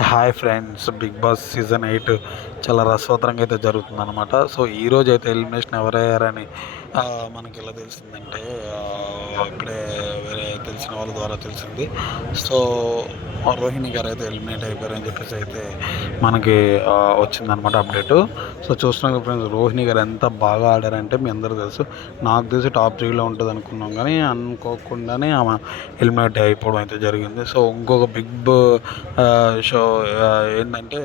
Hi friends, Bigg Boss season 8 చాలా రసవత్తరంగా అయితే జరుగుతుందన్నమాట. సో ఈరోజు అయితే ఎలిమినేషన్ ఎవరయ్యారని మనకి ఎలా తెలిసిందంటే ఇప్పుడే వేరే తెలిసిన వాళ్ళ ద్వారా తెలిసింది. సో రోహిణి గారు అయితే ఎలిమినేట్ అయిపోయారని చెప్పేసి అయితే మనకి వచ్చిందనమాట అప్డేటు. సో చూస్తున్నాం ఫ్రెండ్స్, రోహిణి గారు ఎంత బాగా ఆడారంటే మీ అందరూ తెలుసు. నాకు తెలిసి టాప్ 3లో ఉంటుంది అనుకున్నాం, కానీ అనుకోకుండానే ఆమె ఎలిమినేట్ అయిపోవడం అయితే జరిగింది. సో ఇంకొక బిగ్ షో ఏంటంటే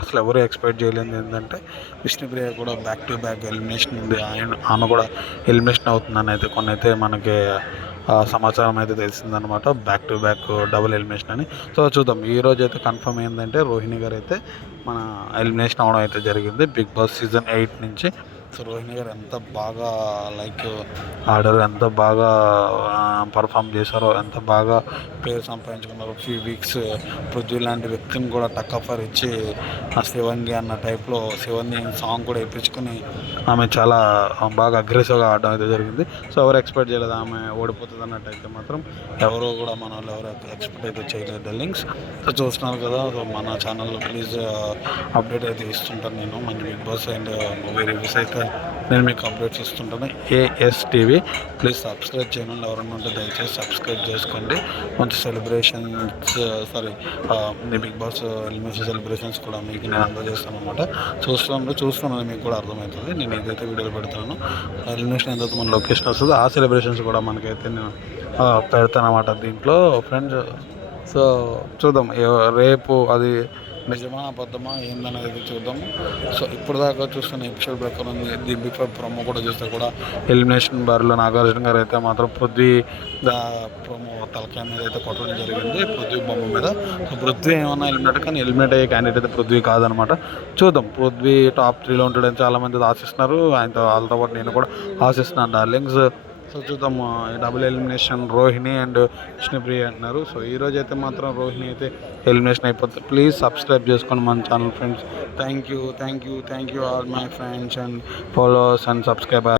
అసలు ఎవరు ఎక్స్పెక్ట్ చేయలేదు ఏంటంటే విష్ణుప్రియ కూడా బ్యాక్ టు బ్యాక్ ఎలిమినేషన్ ఉంది. ఆమె కూడా ఎలిమినేషన్ అవుతుందని అయితే కొన్ని అయితే మనకి సమాచారం అయితే తెలిసిందనమాట. Back to back double elimination అని. సో చూద్దాం. ఈరోజు అయితే కన్ఫర్మ్ ఏంటంటే రోహిణి గారు అయితే మన ఎలిమినేషన్ అవ్వడం అయితే జరిగింది బిగ్ బాస్ సీజన్ 8 నుంచి. సో రోహిణి గారు ఎంత బాగా ఆడారు, ఎంత బాగా పర్ఫామ్ చేశారో, ఎంత బాగా పేరు సంపాదించుకున్నారు. ఫ్యూ వీక్స్ పృథ్వీ లాంటి వ్యక్తిని కూడా టక్కఫర్ ఇచ్చి శివంగి అన్న టైప్లో శివంగి సాంగ్ కూడా ఇప్పించుకొని ఆమె చాలా బాగా అగ్రెసివ్గా ఆడడం అయితే జరిగింది. సో ఎవరు ఎక్స్పెక్ట్ చేయలేదు ఆమె ఓడిపోతుంది అన్నట్టు అయితే మాత్రం ఎవరు కూడా మన వాళ్ళు ఎవరు ఎక్స్పెక్ట్ అయితే చేయలేదు డార్లింగ్స్. సో చూస్తున్నారు కదా. సో మన ఛానల్లో ప్లీజ్ అప్డేట్ అయితే ఇస్తుంటాను నేను. మంచి Bigg Boss and movie reviews అయితే నేను మీకు అప్డేట్స్ ఇస్తుంటాను. ఏఎస్ టీవీ ప్లీజ్ సబ్స్క్రైబ్ చేయండి. ఎవరైనా ఉంటే దయచేసి సబ్స్క్రైబ్ చేసుకోండి. మంచి celebrations Bigg Boss elimination celebrations కూడా మీకు నేను అందజేస్తాను అనమాట. చూస్తున్నాను మీకు కూడా అర్థమవుతుంది. నేను ఏదైతే వీడియోలు పెడతాను, ఎలిమినేషన్ ఏదైతే మన లొకేషన్ వస్తుందో ఆ సెలబ్రేషన్స్ కూడా మనకైతే నేను పెడతాను అనమాట దీంట్లో ఫ్రెండ్స్. సో చూద్దాం రేపు అది నిజమా అబద్ధమా ఏందనేది చూద్దాము. సో ఇప్పుడు దాకా చూస్తున్న ఎపిసోడ్ ప్రకారం దీని బిఫోర్ ప్రొమో కూడా చూస్తే కూడా ఎలిమినేషన్ బార్లో నాగార్జున గారు అయితే మాత్రం పృథ్వీ ప్రొమో తలకాయ మీద అయితే కొట్టడం జరిగింది, పృథ్వీ బొమ్మ మీద. సో పృథ్వీ ఏమన్నా ఎలిమినేట్, కానీ ఎలిమినేట్ అయ్యే క్యాండిడేట్ అయితే పృథ్వీ కాదనమాట. చూద్దాం. పృథ్వీ టాప్ 3లో ఉంటాడని చాలామంది ఆశిస్తున్నారు. వాళ్ళతో పాటు నేను కూడా ఆశిస్తున్నాను డార్లింగ్స్. సో చూద్దాం. Double elimination Rohini and Vishnupriya అంటున్నారు. సో ఈరోజు అయితే మాత్రం రోహిణి అయితే ఎలిమినేషన్ అయిపోతుంది. ప్లీజ్ సబ్స్క్రైబ్ చేసుకోండి మన channel friends. Thank you all my friends and followers and subscriber.